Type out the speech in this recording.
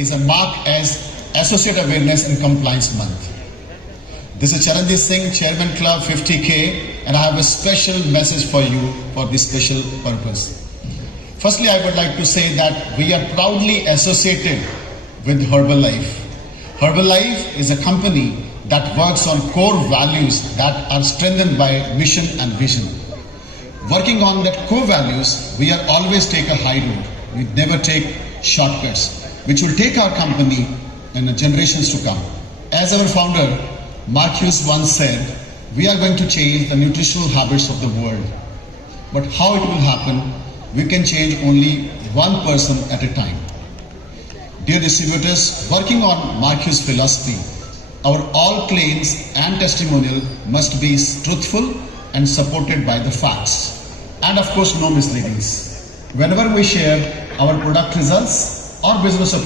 is a mark as Associate Awareness and Compliance Month. This is Charanjit Singh, Chairman Club 50K, and I have a special message for you for this special purpose. Firstly, I would like to say that we are proudly associated with Herbalife. Herbalife is a company that works on core values that are strengthened by mission and vision. Working on that core values, we are always take a high road. We never take shortcuts, which will take our company in the generations to come. As our founder, Mark Hughes once said, we are going to change the nutritional habits of the world. But how it will happen, we can change only one person at a time. Dear distributors, working on Mark Hughes' philosophy, our all claims and testimonial must be truthful and supported by the facts. And of course, no misleadings. Whenever we share our product results or business opportunities,